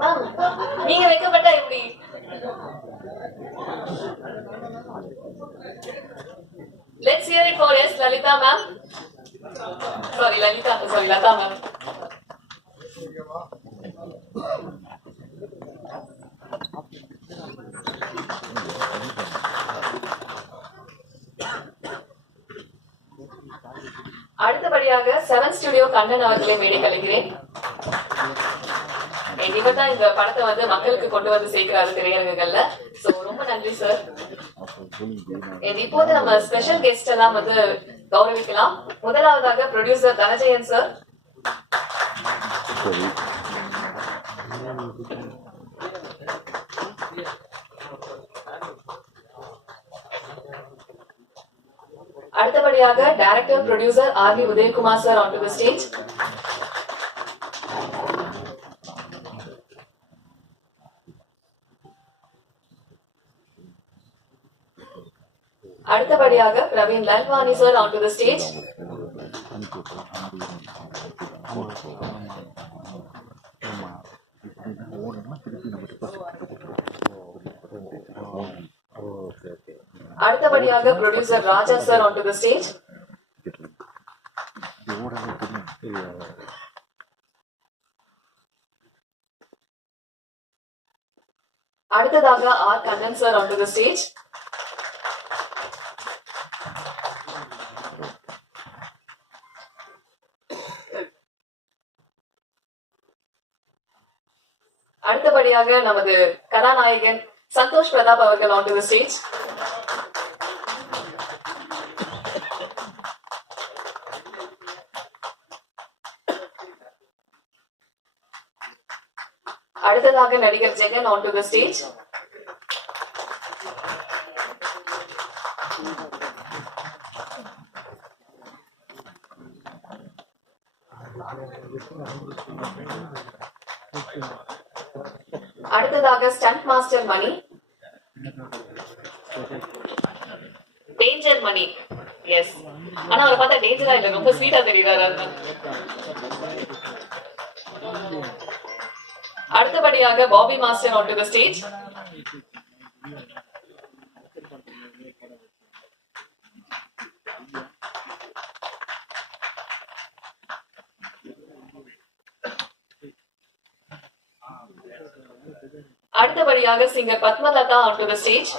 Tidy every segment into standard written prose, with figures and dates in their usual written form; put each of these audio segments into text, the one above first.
Ma'am நீங்க வைக்கப்பட்ட எப்படி? Let's hear it for yes, Lalita ma'am. Sorry, Lata ma'am. அடுத்தபடியாக 7 ஸ்டுடியோ கண்ணன் அவர்களை மேடை கலைக்கிறேன். இவர் தான் இந்த படத்தை வந்து மக்களுக்கு கொண்டு வந்து சேர்க்கிறாரு திரையரங்குகள்ல. சோ ரொம்ப நன்றி சார். இப்போது நம்ம ஸ்பெஷல் கெஸ்ட் எல்லாம் வந்து கௌரவிக்கலாம். முதலாவதாக ப்ரொடியூசர் தனஜயன் சார். அடுத்தபடியாக director producer R V. Udhayakumar sir onto the stage. அடுத்தபடியாக Praveen Lalwani sir onto the stage. அடுத்தபடியாக producer Raja sir onto the stage. அடுத்ததாக R Kannan sir onto the stage. அடுத்தபடியாக நமது கதாநாயகன் சந்தோஷ் பிரதாப் அவர்கள் onto the stage. அடுத்ததாக நடிகர் ஜெகன் onto the stage. அடுத்ததாக ஸ்டண்ட் மாஸ்டர் மணி. டேஞ்சர் மணி. எஸ், ஆனா அவரை பார்த்தா டேஞ்சரா இல்ல, ரொம்ப ஸ்வீட்டா தெரியுறாரு. அடுத்தபடியாக Bobby master onto the stage. அடுத்தபடியாக singer Padmalatha onto the stage.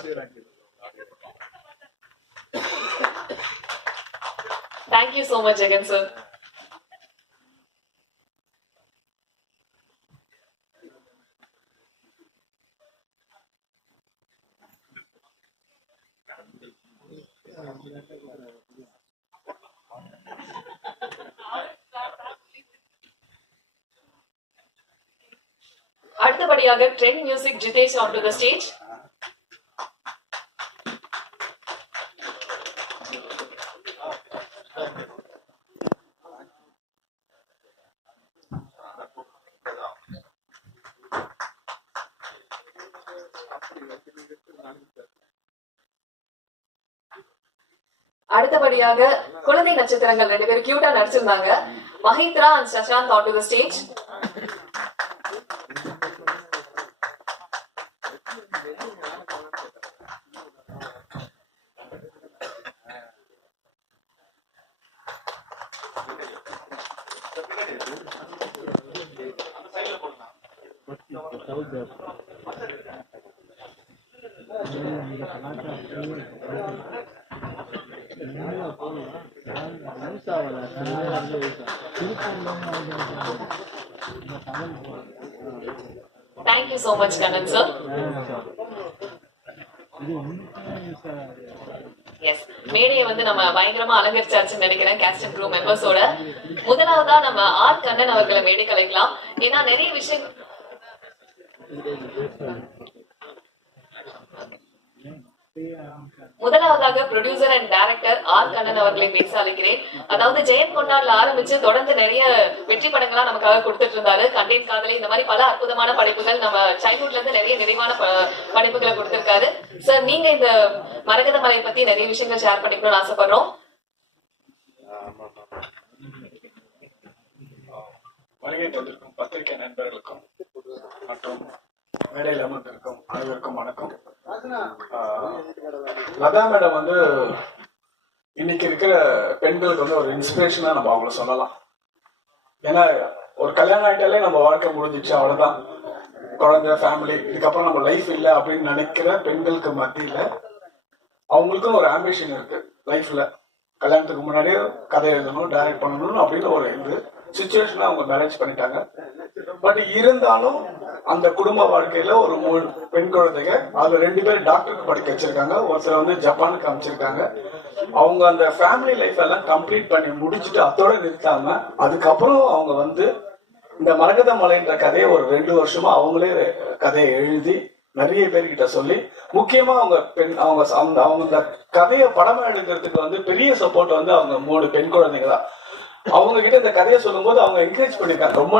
Thank you so much again sir. அடுத்தபடியாக trend music Jitesh onto the stage. அடுத்தபடியாக குழந்தை நட்சத்திரங்கள் 2 பேரும் கியூட்டா நடிச்சிருந்தாங்க. மஹித்ரா and Shashank onto the stage. Thank you so much Kannan sir. Yes, மேடையை வந்து நம்ம பயங்கரமா அலங்கரிச்சாச்சுன்னு நினைக்கிறேன் கேஸ்ட் அண்ட் க்ரூ மெம்பர்ஸோட. முதலாவதா நம்ம ஆர் கண்ணன் அவர்களை மேடை கலைக்கலாம். ஏன்னா நிறைய விஷயம் முதலாவதாக producer and director R Kannan அவர்களை பேச அழைக்கிறேன். அதாவது ஜெயம் கொண்டாடுல ஆரம்பிச்சு தொடர்ந்து நிறைய வெற்றி படங்களா நமக்காக கொடுத்துட்டு இருந்தாரு. கண்டேன் காதலி, இந்த மாதிரி பல அற்புதமான படைப்புகள் நம்ம சைல்ட்ஹுட்ல இருந்து நிறைய நிறைவான படைப்புகளை கொடுத்திருக்காரு. சார், நீங்க இந்த மரகத மலையை பத்தி நிறைய விஷயங்கள் ஷேர் பண்ணிக்கணும்னு ஆசைப்படுறோம். வருகை தந்திருக்கும் பத்திரிகை நண்பர்களுக்கும் மற்றும் மேடையில் அமர்ந்திருக்கும் அனைவருக்கும் வணக்கம். லதா மேடம் வந்து இன்னைக்கு இருக்கிற பெண்களுக்கு வந்து ஒரு இன்ஸ்பிரேஷனா நம்ம அவங்கள சொல்லலாம். ஏன்னா ஒரு கல்யாணம் ஆயிட்டாலே நம்ம வாழ்க்கை முடிஞ்சிச்சு, அவ்வளவுதான், குழந்தை, ஃபேமிலி, இதுக்கப்புறம் நம்ம லைஃப் இல்லை அப்படின்னு நினைக்கிற பெண்களுக்கு மத்தியில அவங்களுக்கும் ஒரு ஆம்பிஷன் இருக்கு லைஃப்ல. கல்யாணத்துக்கு முன்னாடியே கதை எழுதணும், டைரக்ட் பண்ணணும் அப்படின்னு ஒரு இது சுச்சுவேஷனை அவங்க மேரேஜ் பண்ணிட்டாங்க. பட் இருந்தாலும் அந்த குடும்ப வாழ்க்கையில ஒரு 3 பெண் குழந்தைங்க, அதுல 2 பேர் டாக்டருக்கு படிக்க வச்சிருக்காங்க, ஒருத்தர் வந்து ஜப்பானுக்கு அமைச்சிருக்காங்க. அவங்க அந்த ஃபேமிலி லைஃப் எல்லாம் கம்ப்ளீட் பண்ணி முடிச்சுட்டு அதோட நிறுத்தாம அதுக்கப்புறம் அவங்க வந்து இந்த மரகத மலைன்ற கதையை ஒரு 2 வருஷமா அவங்களே கதையை எழுதி நிறைய பேர்கிட்ட சொல்லி, முக்கியமா அவங்க இந்த கதையை படமா எடுக்கிறதுக்கு வந்து பெரிய சப்போர்ட் வந்து அவங்க 3 பெண் குழந்தைங்க தான். அவங்க கிட்ட இந்த கதையை சொல்லும் போது அவங்க என்கரேஜ் பண்ணிருக்காங்க. ரொம்ப